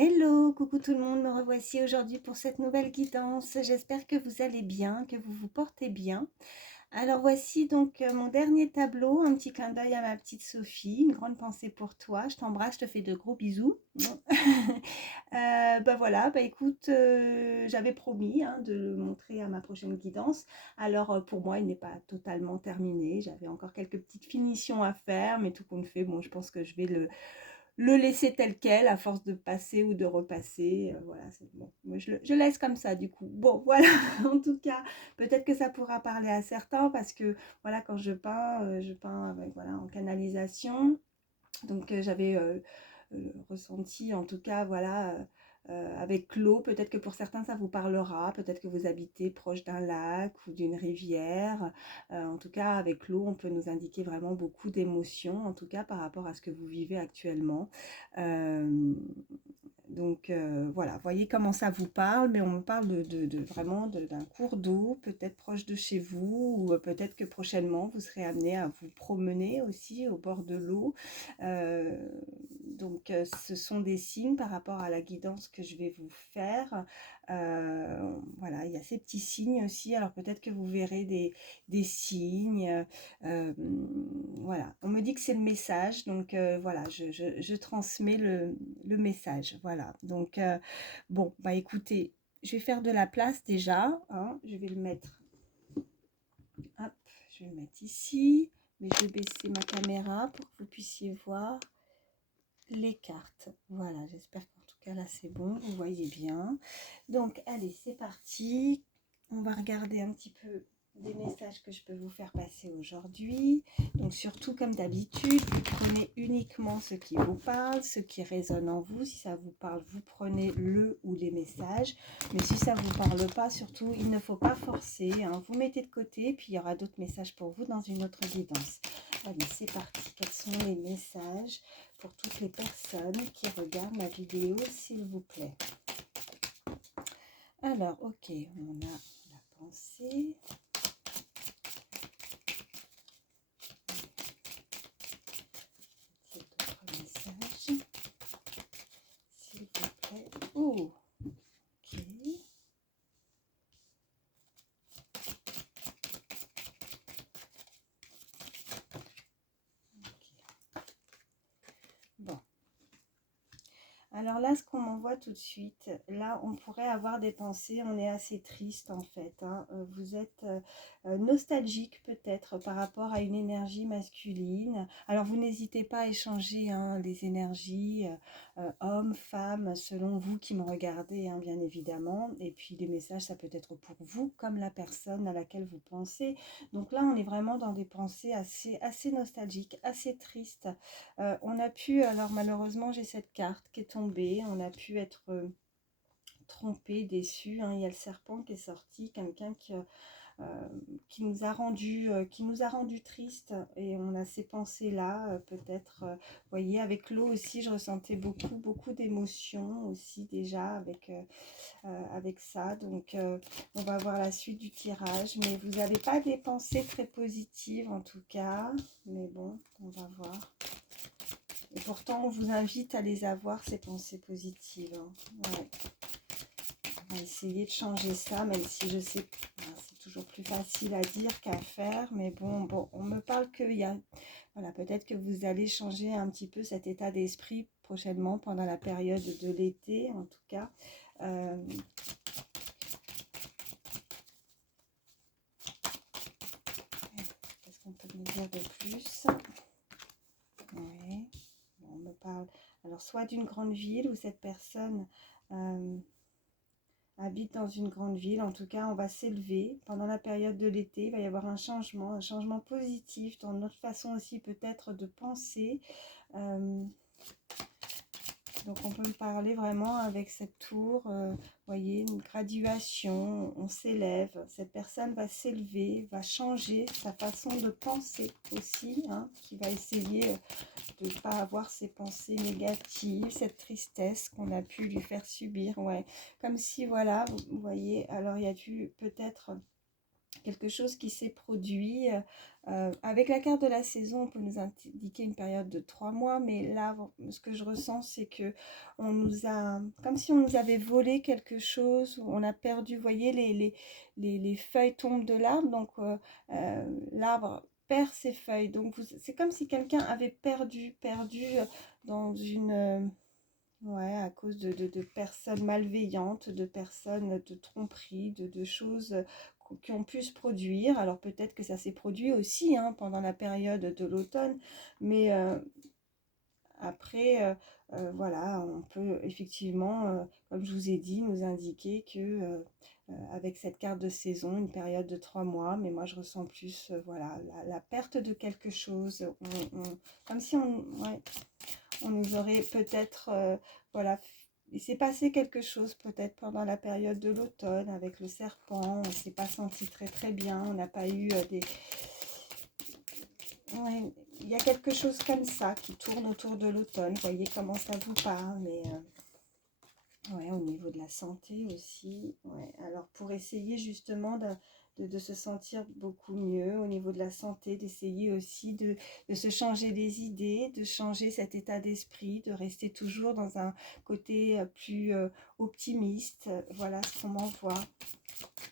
Hello, coucou tout le monde, me revoici aujourd'hui pour cette nouvelle guidance. J'espère que vous allez bien, que vous vous portez bien. Alors voici donc mon dernier tableau, un petit clin d'œil à ma petite Sophie, une grande pensée pour toi. Je t'embrasse, je te fais de gros bisous. Bah voilà, bah écoute, j'avais promis hein, de le montrer à ma prochaine guidance. Alors pour moi, il n'est pas totalement terminé. J'avais encore quelques petites finitions à faire, mais tout compte fait, bon, je pense que je vais le laisser tel quel à force de passer ou de repasser. Voilà, c'est bon. Moi, je laisse comme ça du coup. Bon, voilà, en tout cas, peut-être que ça pourra parler à certains parce que voilà, quand je peins avec, voilà, en canalisation. Donc, j'avais ressenti, en tout cas, voilà, avec l'eau. Peut-être que pour certains, ça vous parlera. Peut-être que vous habitez proche d'un lac ou d'une rivière. En tout cas, avec l'eau, on peut nous indiquer vraiment beaucoup d'émotions, en tout cas par rapport à ce que vous vivez actuellement. Euh, donc voilà, voyez comment ça vous parle, mais on me parle vraiment d'un cours d'eau, peut-être proche de chez vous, ou peut-être que prochainement vous serez amené à vous promener aussi au bord de l'eau. Euh, donc ce sont des signes par rapport à la guidance que je vais vous faire. Voilà, il y a ces petits signes aussi, alors peut-être que vous verrez des signes. Euh, voilà, on me dit que c'est le message, donc voilà, je transmets le message. Voilà, donc bon, bah écoutez, je vais faire de la place déjà, hein, je vais le mettre, hop, je vais le mettre ici, mais je vais baisser ma caméra pour que vous puissiez voir les cartes. Voilà, j'espère qu'en tout cas là c'est bon, vous voyez bien. Donc allez, c'est parti. On va regarder un petit peu des messages que je peux vous faire passer aujourd'hui. Donc surtout comme d'habitude, vous prenez uniquement ce qui vous parle, ce qui résonne en vous. Si ça vous parle, vous prenez le ou les messages. Mais si ça ne vous parle pas, surtout, il ne faut pas forcer, hein. Vous mettez de côté, puis il y aura d'autres messages pour vous dans une autre guidance. Allez, c'est parti. Quels sont les messages pour toutes les personnes qui regardent ma vidéo, s'il vous plaît? Alors, ok, on a la pensée. C'est d'autres messages, s'il vous plaît. Oh, ok. Bon. Alors là, ce qu'on m'envoie tout de suite, là, on pourrait avoir des pensées, on est assez triste en fait, hein. Vous êtes nostalgique peut-être par rapport à une énergie masculine. Alors vous n'hésitez pas à échanger hein, les énergies, hommes, femmes, selon vous qui me regardez, hein, bien évidemment. Et puis les messages, ça peut être pour vous comme la personne à laquelle vous pensez. Donc là, on est vraiment dans des pensées assez nostalgiques, assez tristes. On a pu, alors malheureusement j'ai cette carte qui est tombée, on a pu être trompé, déçu, hein. Il y a le serpent qui est sorti, quelqu'un qui nous a rendu tristes et on a ces pensées là peut-être vous voyez avec l'eau aussi je ressentais beaucoup d'émotions aussi déjà avec ça donc on va voir la suite du tirage mais vous n'avez pas des pensées très positives en tout cas mais bon on va voir. Et pourtant, on vous invite à les avoir, ces pensées positives, hein. Ouais. On va essayer de changer ça, même si je sais que c'est toujours plus facile à dire qu'à faire. Mais bon, on me parle qu'il y a... Voilà, peut-être que vous allez changer un petit peu cet état d'esprit prochainement, pendant la période de l'été, en tout cas. Qu'est-ce qu'on peut me dire de plus? Ouais. On me parle alors soit d'une grande ville où cette personne habite dans une grande ville. En tout cas, on va s'élever pendant la période de l'été. Il va y avoir un changement positif dans notre façon aussi peut-être de penser. Donc on peut me parler vraiment avec cette tour, voyez, une graduation, on s'élève, cette personne va s'élever, va changer sa façon de penser aussi, hein, qui va essayer de ne pas avoir ces pensées négatives, cette tristesse qu'on a pu lui faire subir, ouais. Comme si, voilà, vous voyez, alors il y a dû peut-être quelque chose qui s'est produit. Avec la carte de la saison, on peut nous indiquer une période de 3 mois, mais là, ce que je ressens, c'est que on nous a, comme si on nous avait volé quelque chose, on a perdu, vous voyez, les feuilles tombent de l'arbre, donc l'arbre perd ses feuilles. Donc c'est comme si quelqu'un avait perdu dans une... ouais, à cause de personnes malveillantes, de personnes de tromperie, de choses qui ont pu se produire. Alors peut-être que ça s'est produit aussi hein, pendant la période de l'automne, mais après, voilà, on peut effectivement, comme je vous ai dit, nous indiquer que avec cette carte de saison, une période de 3 mois, mais moi je ressens plus, voilà, la perte de quelque chose, comme si ouais, on nous aurait peut-être, voilà, il s'est passé quelque chose peut-être pendant la période de l'automne avec le serpent, on ne s'est pas senti très très bien, on n'a pas eu des... Ouais, il y a quelque chose comme ça qui tourne autour de l'automne, voyez comment ça vous parle, mais ouais, au niveau de la santé aussi, ouais. Alors pour essayer justement de se sentir beaucoup mieux au niveau de la santé, d'essayer aussi de se changer les idées, de changer cet état d'esprit, de rester toujours dans un côté plus optimiste, voilà ce qu'on m'envoie,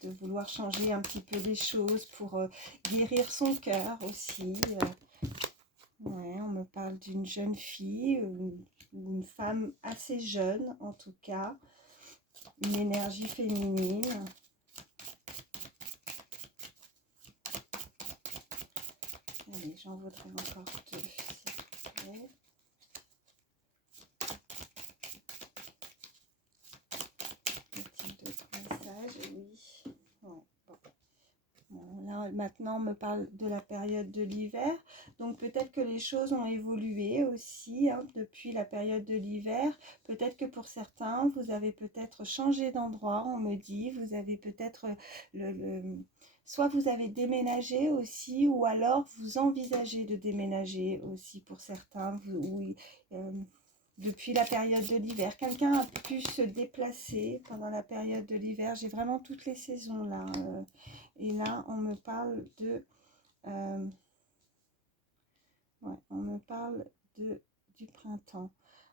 de vouloir changer un petit peu les choses pour guérir son cœur aussi. Ouais, on me parle d'une jeune fille, une femme assez jeune en tout cas, une énergie féminine. Allez, j'en voudrais encore deux, s'il vous plaît. Petit d'autres messages, oui. Ouais, bon. Là, maintenant, on me parle de la période de l'hiver. Donc, peut-être que les choses ont évolué aussi hein, depuis la période de l'hiver. Peut-être que pour certains, vous avez peut-être changé d'endroit, on me dit. Vous avez peut-être soit vous avez déménagé aussi, ou alors vous envisagez de déménager aussi pour certains. Oui, depuis la période de l'hiver. Quelqu'un a pu se déplacer pendant la période de l'hiver. J'ai vraiment toutes les saisons là. Et là, on me parle de... ouais, on me parle du printemps.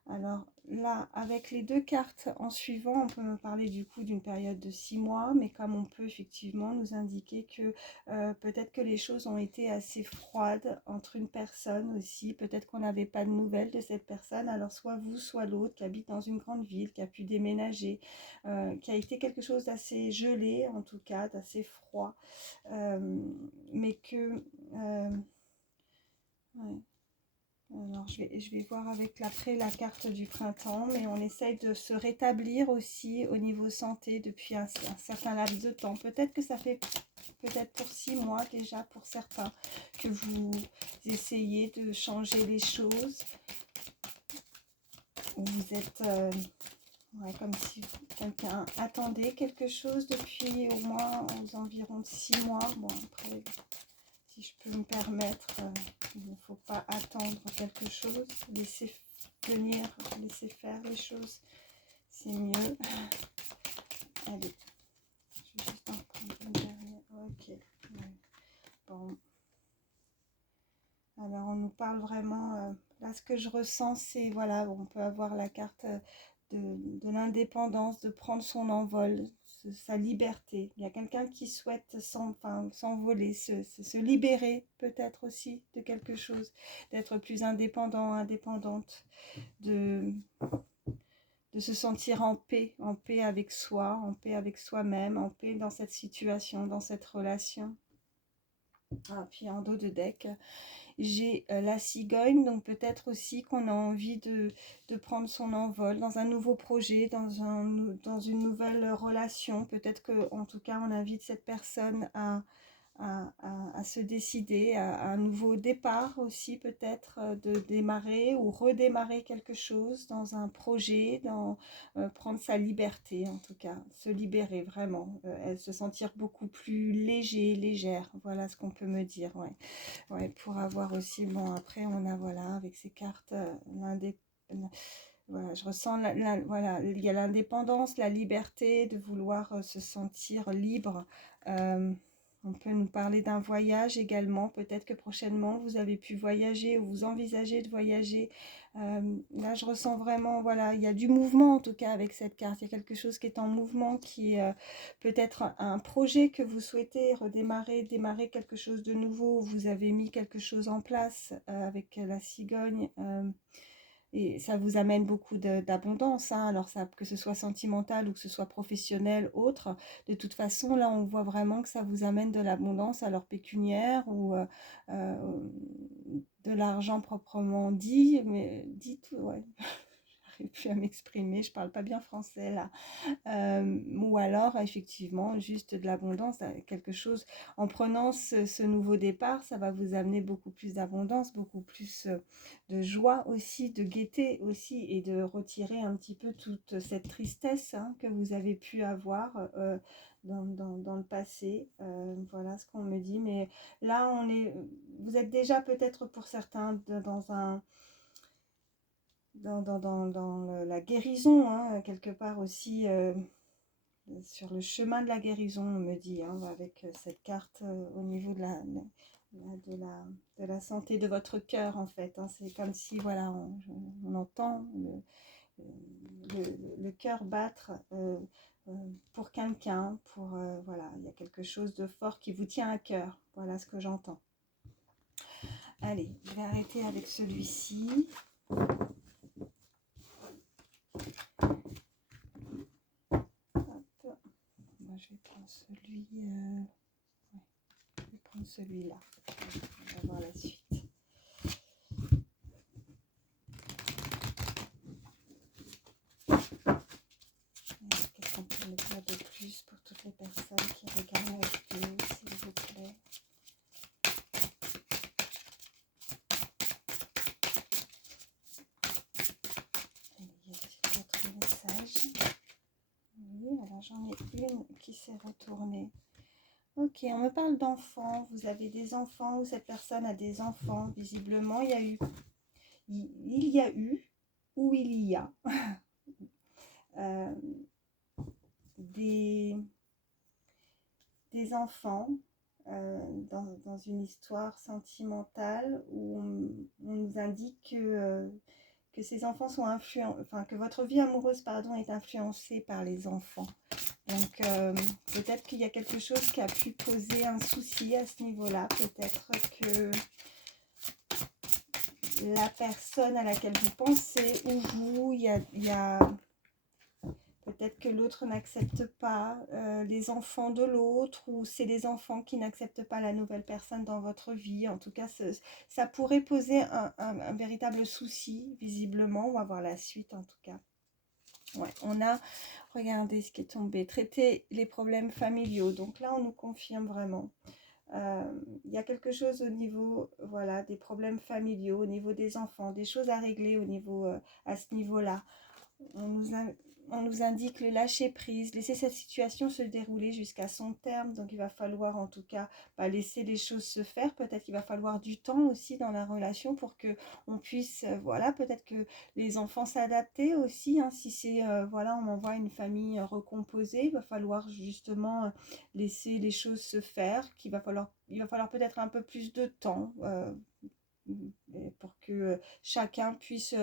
Alors là, avec les deux cartes en suivant, on peut me parler du coup d'une période de 6 mois, mais comme on peut effectivement nous indiquer que peut-être que les choses ont été assez froides entre une personne aussi, peut-être qu'on n'avait pas de nouvelles de cette personne, alors soit vous, soit l'autre qui habite dans une grande ville, qui a pu déménager, qui a été quelque chose d'assez gelé en tout cas, d'assez froid, mais que... ouais. Alors, je vais voir avec après la carte du printemps, mais on essaye de se rétablir aussi au niveau santé depuis un certain laps de temps. Peut-être que ça fait peut-être pour 6 mois déjà pour certains que vous essayez de changer les choses. Vous êtes ouais, comme si quelqu'un attendait quelque chose depuis au moins aux environs de 6 mois. Bon, après, si je peux me permettre, il ne faut pas attendre quelque chose, laisser venir, laisser faire les choses, c'est mieux. Allez, je vais juste en prendre une dernière. Ok, ouais. Bon. Alors on nous parle vraiment, là ce que je ressens c'est, voilà, on peut avoir la carte de l'indépendance, de prendre son envol, sa liberté. Il y a quelqu'un qui souhaite s'envoler, se libérer peut-être aussi de quelque chose, d'être plus indépendant, indépendante, de se sentir en paix avec soi, en paix avec soi-même, en paix dans cette situation, dans cette relation. Ah, puis en dos de deck, j'ai la cigogne, donc peut-être aussi qu'on a envie de prendre son envol dans un nouveau projet, dans une nouvelle relation. Peut-être qu'en tout cas, on invite cette personne à se décider à un nouveau départ aussi, peut-être de démarrer ou redémarrer quelque chose dans un projet, prendre sa liberté en tout cas, se libérer vraiment, se sentir beaucoup plus léger, légère, voilà ce qu'on peut me dire, ouais. Ouais, pour avoir aussi, bon après on a voilà avec ces cartes voilà, je ressens voilà, il y a l'indépendance, la liberté de vouloir se sentir libre, On peut nous parler d'un voyage également. Peut-être que prochainement, vous avez pu voyager ou vous envisagez de voyager. Là, je ressens vraiment, voilà, il y a du mouvement en tout cas avec cette carte. Il y a quelque chose qui est en mouvement, qui est peut-être un projet que vous souhaitez redémarrer, démarrer quelque chose de nouveau. Vous avez mis quelque chose en place avec la cigogne. Et ça vous amène beaucoup d'abondance, hein. Alors ça, que ce soit sentimental ou que ce soit professionnel, autre. De toute façon, là, on voit vraiment que ça vous amène de l'abondance, alors pécuniaire ou de l'argent proprement dit, mais dites, ouais, j'arrive plus à m'exprimer, je parle pas bien français là. Ou alors, effectivement, juste de l'abondance, quelque chose. En prenant ce nouveau départ, ça va vous amener beaucoup plus d'abondance, beaucoup plus de joie aussi, de gaieté aussi, et de retirer un petit peu toute cette tristesse hein, que vous avez pu avoir dans le passé. Voilà ce qu'on me dit. Mais là, vous êtes déjà peut-être pour certains dans la guérison, hein, quelque part aussi sur le chemin de la guérison, on me dit, hein, avec cette carte au niveau de la santé de votre cœur, en fait. Hein. C'est comme si, voilà, on entend le cœur battre pour quelqu'un, voilà, il y a quelque chose de fort qui vous tient à cœur. Voilà ce que j'entends. Allez, je vais arrêter avec celui-ci. Moi, je vais prendre je vais prendre celui-là. On va voir la suite. Qu'est-ce qu'on peut me faire de plus pour toutes les personnes qui regardent la vidéo, s'il vous plaît? Il y a d'autres messages. Oui, alors j'en ai une qui s'est retournée. Ok, on me parle d'enfants. Vous avez des enfants ou cette personne a des enfants. Visiblement, il y a eu ou il y a des enfants dans une histoire sentimentale où on nous indique que ces enfants sont que votre vie amoureuse, pardon, est influencée par les enfants. Donc, peut-être qu'il y a quelque chose qui a pu poser un souci à ce niveau-là. Peut-être que la personne à laquelle vous pensez, ou vous, il y a peut-être que l'autre n'accepte pas les enfants de l'autre, ou c'est les enfants qui n'acceptent pas la nouvelle personne dans votre vie. En tout cas, ça pourrait poser un véritable souci, visiblement. On va voir la suite, en tout cas. Ouais, on a, regardez ce qui est tombé, traiter les problèmes familiaux. Donc là, on nous confirme vraiment. Il y a quelque chose au niveau, voilà, des problèmes familiaux, au niveau des enfants, des choses à régler au niveau, à ce niveau-là. On nous indique le lâcher prise, laisser cette situation se dérouler jusqu'à son terme. Donc il va falloir en tout cas laisser les choses se faire. Peut-être qu'il va falloir du temps aussi dans la relation pour que on puisse, voilà, peut-être que les enfants s'adapter aussi. Hein, si c'est, voilà, on envoie une famille recomposée, il va falloir justement laisser les choses se faire. Il va falloir peut-être un peu plus de temps. Pour que chacun puisse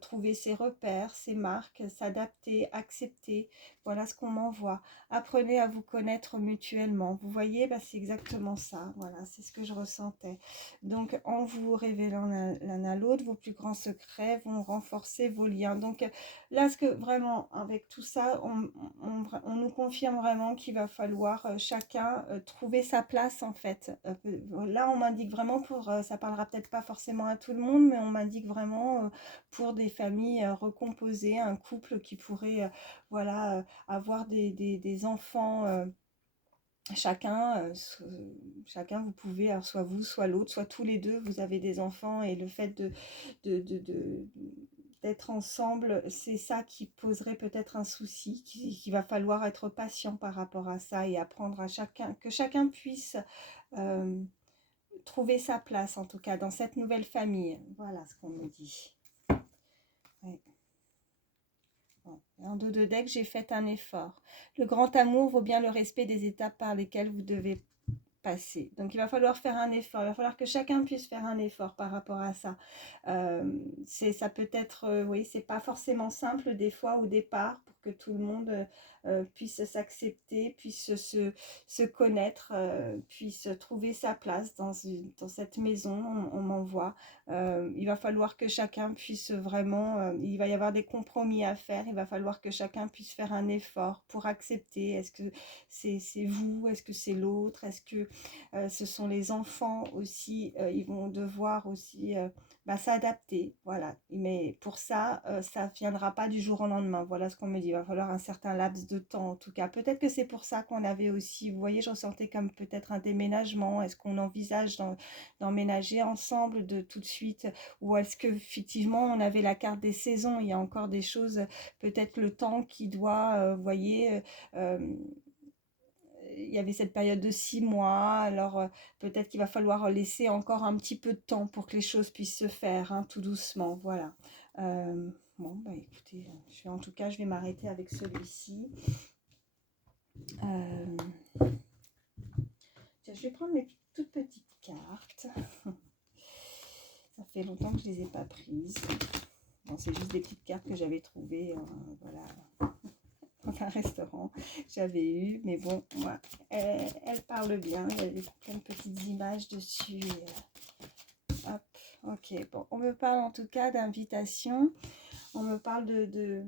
trouver ses repères, ses marques, s'adapter, accepter. Voilà ce qu'on m'envoie. Apprenez à vous connaître mutuellement. Vous voyez, c'est exactement ça. Voilà, c'est ce que je ressentais. Donc, en vous révélant l'un à l'autre, vos plus grands secrets vont renforcer vos liens. Donc, là, vraiment, avec tout ça, on nous confirme vraiment qu'il va falloir chacun trouver sa place, en fait. Là, on m'indique vraiment ça parlera peut-être pas forcément à tout le monde, mais on m'indique vraiment pour des familles recomposées, un couple qui pourrait voilà, avoir des enfants chacun, vous pouvez, alors soit vous, soit l'autre, soit tous les deux, vous avez des enfants, et le fait d'être ensemble, c'est ça qui poserait peut-être un souci, qu'il va falloir être patient par rapport à ça et apprendre à chacun, que chacun puisse trouver sa place, en tout cas, dans cette nouvelle famille. Voilà ce qu'on me dit. Ouais. Bon. En dos de deck, j'ai fait un effort. Le grand amour vaut bien le respect des étapes par lesquelles vous devez passer. Donc, il va falloir faire un effort. Il va falloir que chacun puisse faire un effort par rapport à ça. Ça peut être, oui, c'est pas forcément simple des fois au départ pour que tout le monde puisse s'accepter, puisse se connaître, puisse trouver sa place dans cette maison. On m'envoie. Il va falloir que chacun puisse vraiment, il va y avoir des compromis à faire. Il va falloir que chacun puisse faire un effort pour accepter. Est-ce que c'est vous? Est-ce que c'est l'autre? Est-ce que ce sont les enfants aussi? Ils vont devoir aussi s'adapter, voilà. Mais pour ça, ça ne viendra pas du jour au lendemain. Voilà ce qu'on me dit. Il va falloir un certain laps de temps, en tout cas. Peut-être que c'est pour ça qu'on avait aussi, vous voyez, je ressentais comme peut-être un déménagement. Est-ce qu'on envisage d'emménager ensemble de tout de suite? Ou est-ce que effectivement on avait la carte des saisons? Il y a encore des choses, peut-être le temps qui doit, vous voyez, il y avait cette période de 6 mois, alors peut-être qu'il va falloir laisser encore un petit peu de temps pour que les choses puissent se faire, hein, tout doucement, voilà. Bon, bah écoutez, en tout cas, je vais m'arrêter avec celui-ci. Tiens, je vais prendre mes toutes petites cartes. Ça fait longtemps que je ne les ai pas prises. Bon, c'est juste des petites cartes que j'avais trouvées, voilà, dans un restaurant j'avais eu, mais bon, moi, elle parle bien. Il y avait plein de petites images dessus. Hop, ok. Bon, on me parle en tout cas d'invitation. On me parle de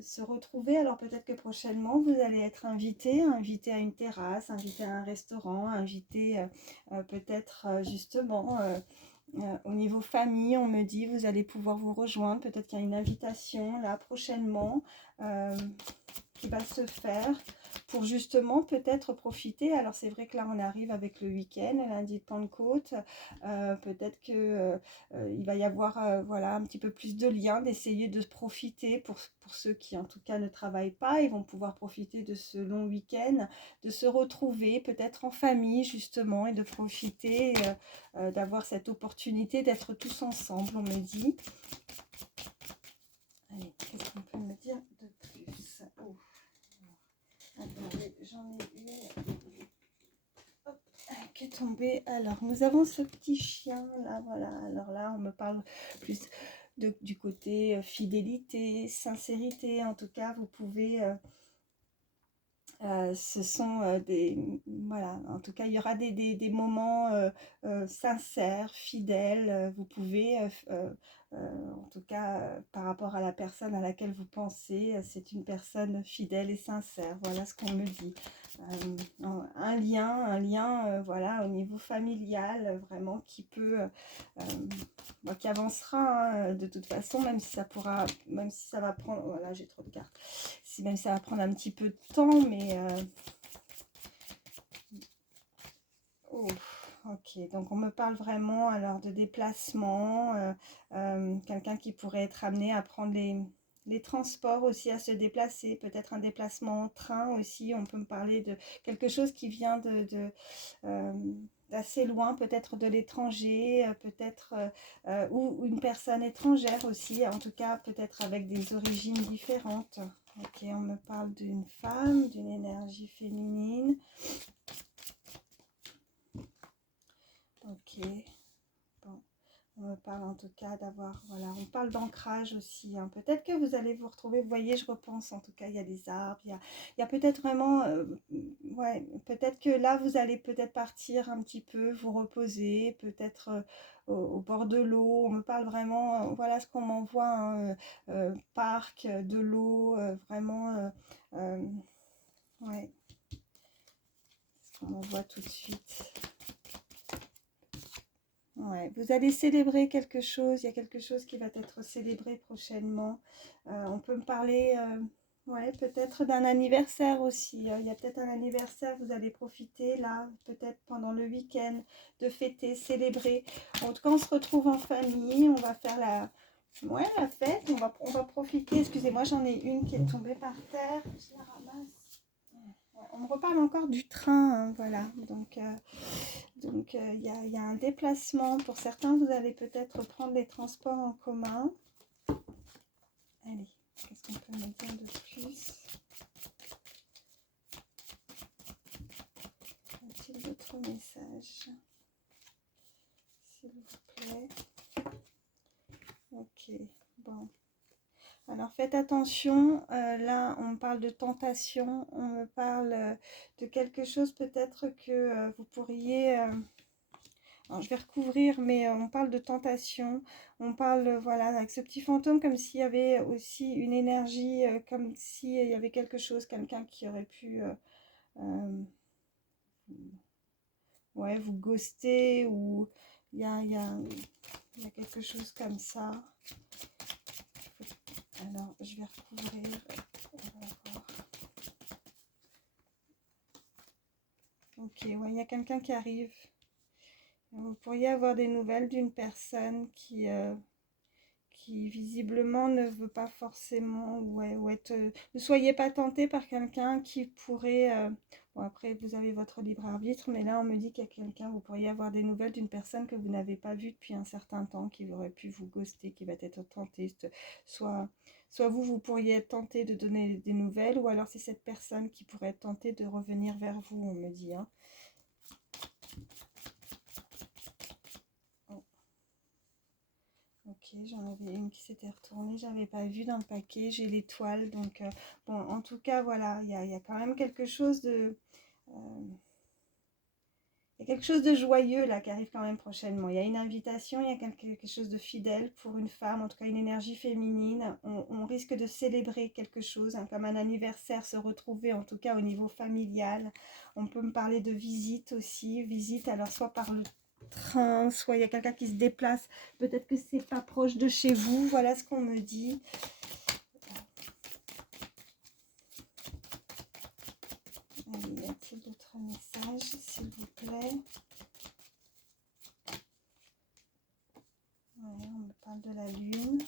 se retrouver. Alors peut-être que prochainement vous allez être invité à une terrasse, invité à un restaurant, invité peut-être justement au niveau famille. On me dit vous allez pouvoir vous rejoindre. Peut-être qu'il y a une invitation là prochainement qui va se faire pour justement peut-être profiter. Alors c'est vrai que là on arrive avec le week-end, lundi de Pentecôte, peut-être que il va y avoir voilà, un petit peu plus de liens, d'essayer de profiter pour ceux qui en tout cas ne travaillent pas. Ils vont pouvoir profiter de ce long week-end, de se retrouver peut-être en famille justement et de profiter d'avoir cette opportunité d'être tous ensemble, on me dit. Allez, qu'est-ce qu'on peut me dire de plus? Oh. Attendez, j'en ai une qui est tombée. Alors, nous avons ce petit chien là, voilà. Alors là, on me parle plus du côté fidélité, sincérité. En tout cas, vous pouvez... ce sont des... Voilà, en tout cas, il y aura des moments sincères, fidèles. Vous pouvez... en tout cas, par rapport à la personne à laquelle vous pensez, c'est une personne fidèle et sincère. Voilà ce qu'on me dit. Un lien voilà, au niveau familial, vraiment, qui peut... qui avancera hein, de toute façon, même si ça va prendre... Voilà, j'ai trop de cartes. Même si ça va prendre un petit peu de temps, mais... Oh. Ok, donc on me parle vraiment alors de déplacement, quelqu'un qui pourrait être amené à prendre les transports aussi, à se déplacer, peut-être un déplacement en train aussi. On peut me parler de quelque chose qui vient d'assez loin, peut-être de l'étranger, peut-être ou une personne étrangère aussi, en tout cas peut-être avec des origines différentes. Ok, on me parle d'une femme, d'une énergie féminine. Ok, bon, on me parle en tout cas d'avoir, voilà, on parle d'ancrage aussi, hein. Peut-être que vous allez vous retrouver, vous voyez, je repense, en tout cas, il y a des arbres, il y a peut-être vraiment, ouais, peut-être que là, vous allez peut-être partir un petit peu, vous reposer, peut-être au bord de l'eau. On me parle vraiment, voilà ce qu'on m'envoie, hein, parc, de l'eau, vraiment, ouais, ce qu'on m'envoie tout de suite. Ouais, vous allez célébrer quelque chose, il y a quelque chose qui va être célébré prochainement. On peut me parler, ouais, peut-être d'un anniversaire aussi. Il y a peut-être un anniversaire, vous allez profiter là, peut-être pendant le week-end, de fêter, célébrer. En tout cas, on se retrouve en famille, on va faire la fête, on va profiter. Excusez-moi, j'en ai une qui est tombée par terre, je la ramasse. On me reparle encore du train, hein, voilà, donc il y a un déplacement. Pour certains, vous allez peut-être prendre les transports en commun. Allez, qu'est-ce qu'on peut me dire de plus? Y a-t-il d'autres messages? Alors faites attention, là on me parle de tentation, on me parle de quelque chose peut-être que vous pourriez... alors, je vais recouvrir, mais on parle de tentation, on parle, voilà, avec ce petit fantôme, comme s'il y avait aussi une énergie, comme s'il y avait quelque chose, quelqu'un qui aurait pu ouais, vous ghoster, ou il y a quelque chose comme ça. Alors, je vais recouvrir. On va voir. Ok, ouais, il y a quelqu'un qui arrive. Vous pourriez avoir des nouvelles d'une personne qui visiblement ne veut pas forcément, ouais, ou être... ne soyez pas tenté par quelqu'un qui pourrait... bon, après, vous avez votre libre arbitre, mais là, on me dit qu'il y a quelqu'un, vous pourriez avoir des nouvelles d'une personne que vous n'avez pas vue depuis un certain temps, qui aurait pu vous ghoster, qui va être tenté. Soit vous, vous pourriez être tenté de donner des nouvelles, ou alors c'est cette personne qui pourrait être tentée de revenir vers vous, on me dit, hein. Ok, j'en avais une qui s'était retournée, j'avais pas vu dans le paquet, j'ai l'étoile, donc bon, en tout cas, voilà, il y a quand même quelque chose de... il y a quelque chose de joyeux là qui arrive quand même prochainement. Il y a une invitation, il y a quelque chose de fidèle pour une femme, en tout cas une énergie féminine. On risque de célébrer quelque chose, hein, comme un anniversaire, se retrouver en tout cas au niveau familial. On peut me parler de visite aussi, visite alors soit par le train, soit il y a quelqu'un qui se déplace. Peut-être que c'est pas proche de chez vous, voilà ce qu'on me dit. Allez, y a-t-il d'autres messages, s'il vous plaît? Ouais, on me parle de la lune.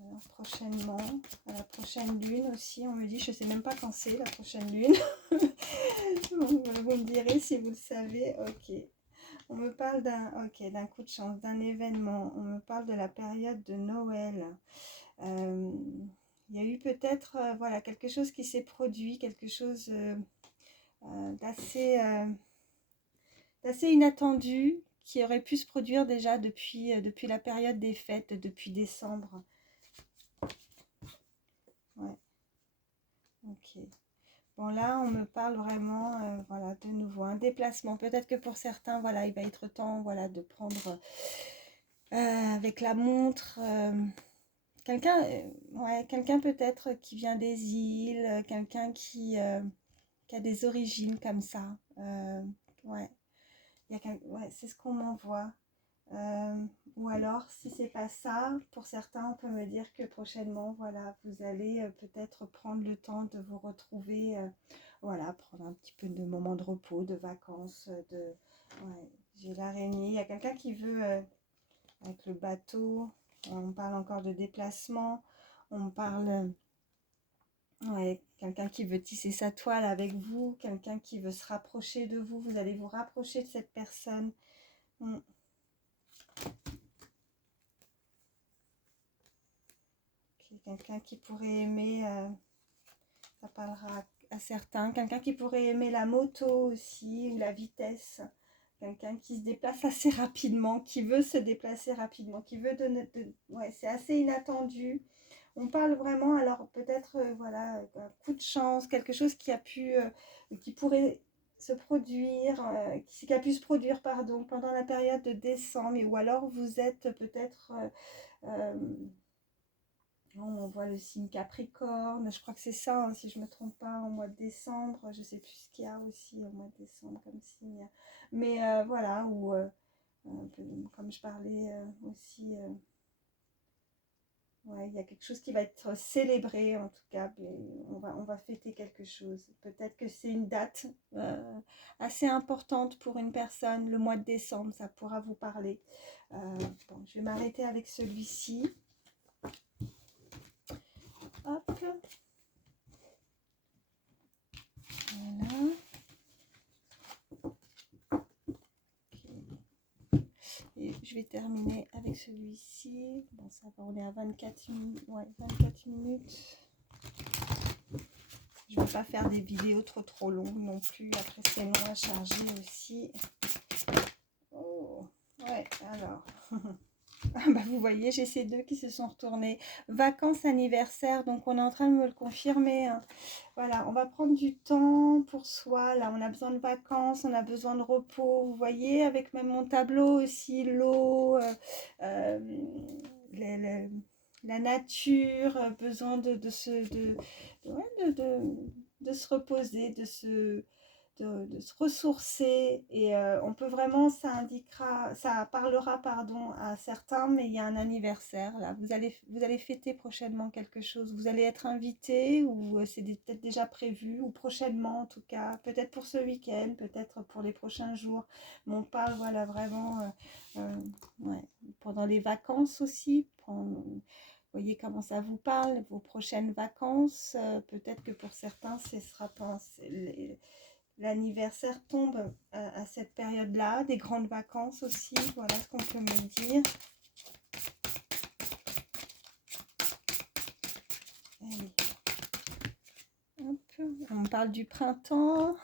Alors, prochainement, à la prochaine lune aussi, on me dit, je ne sais même pas quand c'est la prochaine lune. Vous me direz si vous le savez. Ok. On me parle d'un coup de chance, d'un événement. On me parle de la période de Noël. Il y a eu peut-être voilà, quelque chose qui s'est produit, quelque chose d'assez inattendu, qui aurait pu se produire déjà depuis la période des fêtes, depuis décembre. Ouais. Ok. Bon, là, on me parle vraiment, voilà, de nouveau, un déplacement. Peut-être que pour certains, voilà, il va être temps, voilà, de prendre avec la montre, quelqu'un, ouais, quelqu'un peut-être qui vient des îles, quelqu'un qui a des origines comme ça. Ouais, ouais, c'est ce qu'on m'envoie. Euh, ou alors, si c'est pas ça, pour certains, on peut me dire que prochainement, voilà, vous allez peut-être prendre le temps de vous retrouver, voilà, prendre un petit peu de moments de repos, de vacances, ouais, j'ai l'araignée. Il y a quelqu'un qui veut, avec le bateau, on parle encore de déplacement, on parle, ouais, quelqu'un qui veut tisser sa toile avec vous, quelqu'un qui veut se rapprocher de vous, vous allez vous rapprocher de cette personne. Quelqu'un qui pourrait aimer, ça parlera à certains, quelqu'un qui pourrait aimer la moto aussi, ou la vitesse, quelqu'un qui se déplace assez rapidement, qui veut se déplacer rapidement, qui veut ouais, c'est assez inattendu. On parle vraiment, alors peut-être, voilà, un coup de chance, quelque chose qui a pu, qui pourrait se produire, qui a pu se produire, pardon, pendant la période de décembre, ou alors vous êtes peut-être... on voit le signe Capricorne, je crois que c'est ça, hein, si je ne me trompe pas, au mois de décembre. Je ne sais plus ce qu'il y a aussi au mois de décembre comme signe. Mais voilà, ou comme je parlais aussi, ouais, il y a quelque chose qui va être célébré en tout cas. On va fêter quelque chose. Peut-être que c'est une date assez importante pour une personne, le mois de décembre, ça pourra vous parler. Bon, je vais m'arrêter avec celui-ci. Hop. Voilà. Et je vais terminer avec celui-ci. Bon, ça va, on est à 24 minutes. Ouais, 24 minutes. Je ne vais pas faire des vidéos trop longues non plus. Après, c'est long à charger aussi. Oh, ouais, alors. Ah bah, vous voyez, j'ai ces deux qui se sont retournés. Vacances, anniversaire, donc on est en train de me le confirmer, hein. Voilà, on va prendre du temps pour soi. Là, on a besoin de vacances, on a besoin de repos. Vous voyez, avec même mon tableau aussi, l'eau, euh, les- les- la nature, besoin ouais, de se reposer, de se ressourcer. Et on peut vraiment, ça parlera, pardon, à certains, mais il y a un anniversaire là. Vous allez fêter prochainement quelque chose. Vous allez être invité ou c'est peut-être déjà prévu ou prochainement en tout cas. Peut-être pour ce week-end, peut-être pour les prochains jours. Mais on parle, voilà, vraiment ouais, pendant les vacances aussi. Voyez comment ça vous parle, vos prochaines vacances. Peut-être que pour certains, ce sera pas l'anniversaire tombe à cette période-là, des grandes vacances aussi, voilà ce qu'on peut me dire. Allez. Hop. On parle du printemps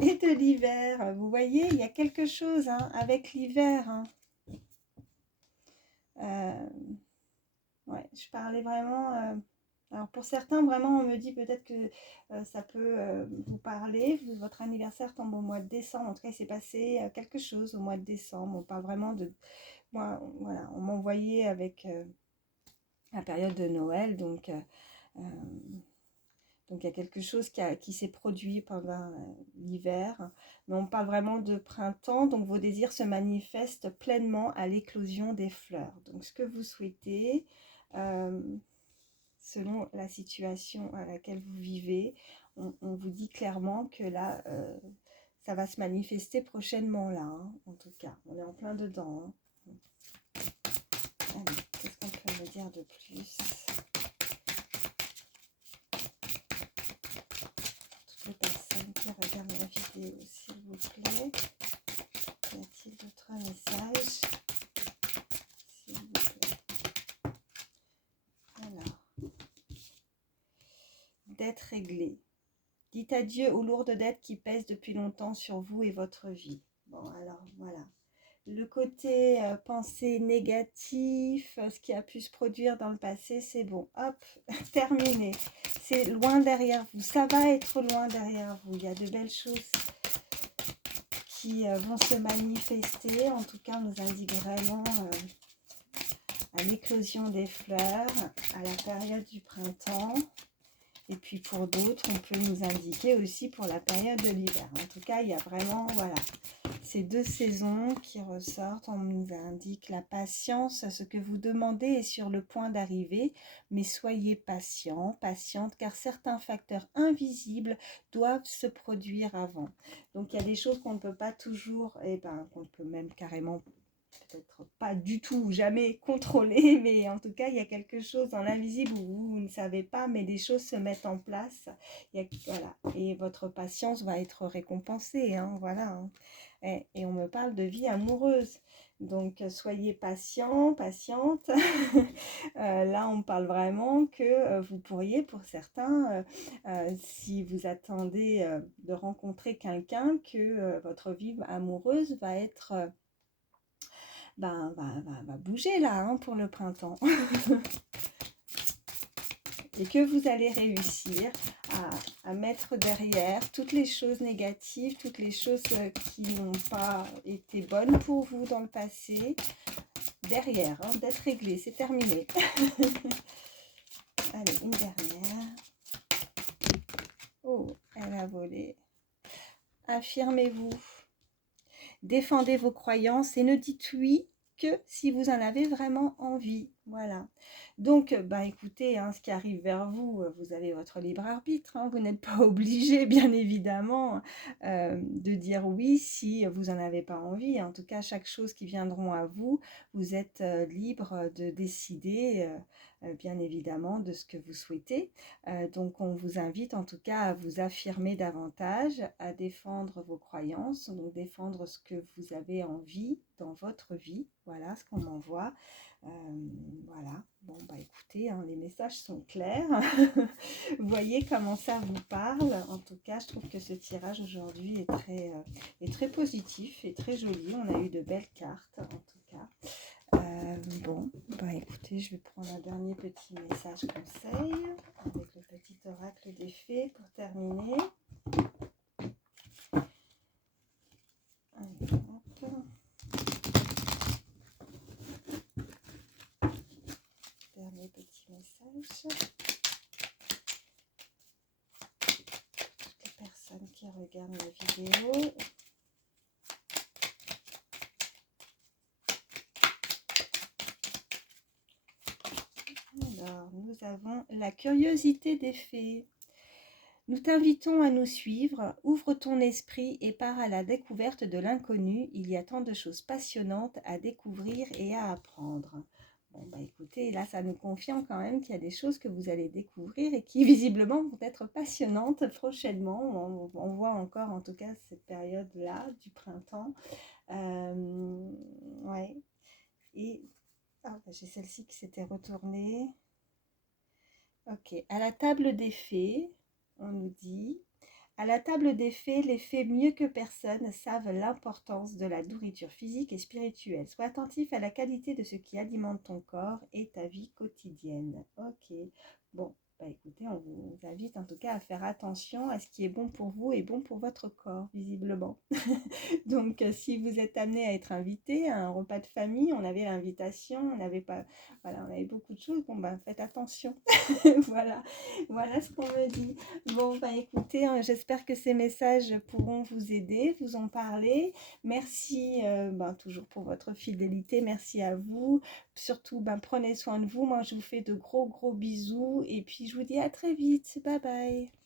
et de l'hiver. Vous voyez, il y a quelque chose hein, avec l'hiver. Hein. Ouais, je parlais vraiment... alors pour certains, vraiment, on me dit peut-être que ça peut vous parler. Votre anniversaire tombe au mois de décembre. En tout cas, il s'est passé quelque chose au mois de décembre. On parle vraiment de... Moi, voilà, on m'envoyait avec la période de Noël. Euh, donc il y a quelque chose qui s'est produit pendant l'hiver. Mais on parle vraiment de printemps. Donc vos désirs se manifestent pleinement à l'éclosion des fleurs. Donc ce que vous souhaitez... selon la situation à laquelle vous vivez, on vous dit clairement que là, ça va se manifester prochainement là, hein, en tout cas. On est en plein dedans. Hein. Allez, qu'est-ce qu'on peut me dire de plus? Toutes les personnes qui regardent la vidéo, s'il vous plaît. Y a-t-il d'autres messages? S'il vous plaît. Alors, dette réglée. Dites adieu aux lourdes dettes qui pèsent depuis longtemps sur vous et votre vie. Bon, alors voilà. Le côté pensée négatif, ce qui a pu se produire dans le passé, c'est bon. Hop, terminé. C'est loin derrière vous. Ça va être loin derrière vous. Il y a de belles choses qui vont se manifester. En tout cas, on nous indique vraiment à l'éclosion des fleurs, à la période du printemps. Et puis pour d'autres, on peut nous indiquer aussi pour la période de l'hiver. En tout cas, il y a vraiment, voilà, ces deux saisons qui ressortent. On nous indique la patience, ce que vous demandez est sur le point d'arriver, mais soyez patient, patiente, car certains facteurs invisibles doivent se produire avant. Donc il y a des choses qu'on ne peut pas toujours, et ben qu'on peut même carrément peut-être pas du tout, jamais contrôler, mais en tout cas, il y a quelque chose dans l'invisible où vous ne savez pas, mais des choses se mettent en place. Voilà, et votre patience va être récompensée, hein, voilà. Hein. Et on me parle de vie amoureuse. Donc, soyez patient, patiente. Là, on parle vraiment que vous pourriez, pour certains, si vous attendez de rencontrer quelqu'un, que votre vie amoureuse va être... va bouger là hein, pour le printemps. Et que vous allez réussir à mettre derrière toutes les choses négatives, toutes les choses qui n'ont pas été bonnes pour vous dans le passé, derrière, hein, d'être réglé, c'est terminé. Allez, une dernière. Oh, elle a volé. Affirmez-vous. Défendez vos croyances et ne dites oui que si vous en avez vraiment envie. Voilà. Donc, bah, écoutez, hein, ce qui arrive vers vous, vous avez votre libre arbitre. Hein, vous n'êtes pas obligé, bien évidemment, de dire oui si vous n'en avez pas envie. En tout cas, chaque chose qui viendront à vous, vous êtes libre de décider, bien évidemment, de ce que vous souhaitez. Donc, on vous invite en tout cas à vous affirmer davantage, à défendre vos croyances, donc défendre ce que vous avez envie dans votre vie. Voilà ce qu'on m'envoie. Voilà, bon bah écoutez, hein, les messages sont clairs. Vous voyez comment ça vous parle. En tout cas, je trouve que ce tirage aujourd'hui est très positif et très joli. On a eu de belles cartes en tout cas. Bon, bah écoutez, je vais prendre un dernier petit message conseil avec le petit oracle des fées pour terminer. Allez, hop. Dernier petit message. Toutes les personnes qui regardent mes vidéos. Alors, nous avons la curiosité des fées. Nous t'invitons à nous suivre, ouvre ton esprit et pars à la découverte de l'inconnu. Il y a tant de choses passionnantes à découvrir et à apprendre. Bon, bah écoutez, là, ça nous confirme quand même qu'il y a des choses que vous allez découvrir et qui visiblement vont être passionnantes prochainement. On voit encore, en tout cas, cette période-là du printemps. Ouais. Et bah, j'ai celle-ci qui s'était retournée. Ok, à la table des fées, on nous dit, à la table des fées, les fées mieux que personne savent l'importance de la nourriture physique et spirituelle. Sois attentif à la qualité de ce qui alimente ton corps et ta vie quotidienne. Ok, bon, bah écoutez, on vous invite en tout cas à faire attention à ce qui est bon pour vous et bon pour votre corps, visiblement. Donc, si vous êtes amené à être invité à un repas de famille, on avait l'invitation, on n'avait pas, voilà, on avait beaucoup de choses. Bon, bah, faites attention. Voilà, voilà ce qu'on me dit. Bon, bah, écoutez, j'espère que ces messages pourront vous aider, vous en parler. Merci, ben, toujours pour votre fidélité. Merci à vous. Surtout, ben, prenez soin de vous. Moi, je vous fais de gros, gros bisous. Et puis, je vous dis à très vite. Bye bye.